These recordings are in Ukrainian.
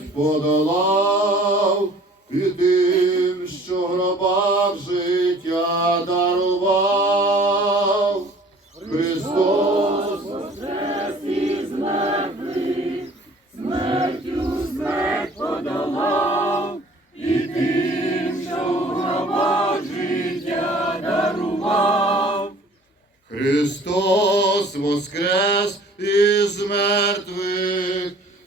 смерть подолав, і тим, що в гробах життя дарував. Христос воскрес із мертвих, смертю смерть подолав, і тим, що в гробах життя дарував. Христос воскрес із мертвих,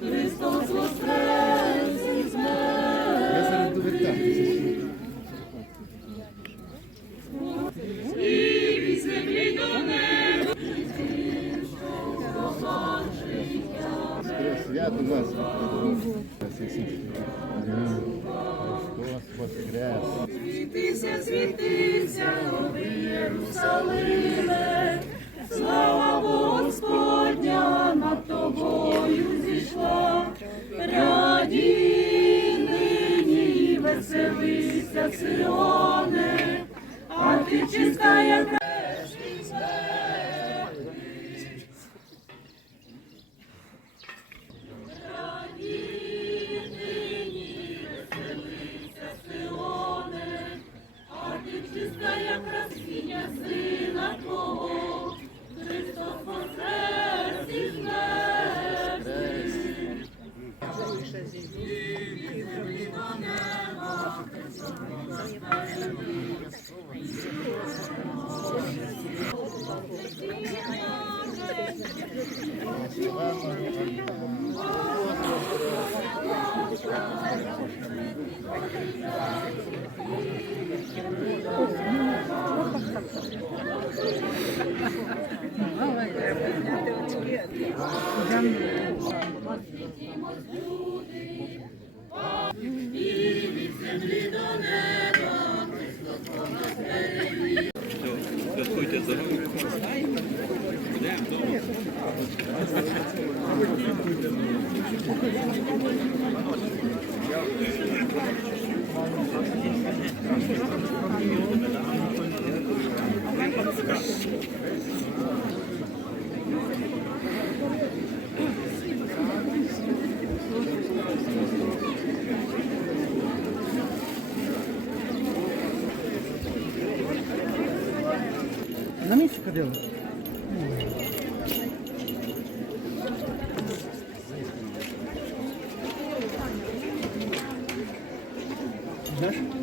Христос воскрес із мертвих. І від землі до неба. Свято вас. Христос воскрес. Світися, світися, новий Єрусалиме, слава Господня над тобою зійшла, раді нині, веселися, Сионе, а ти чиста, як І від землі до неба. На місці ходили? Знаєш?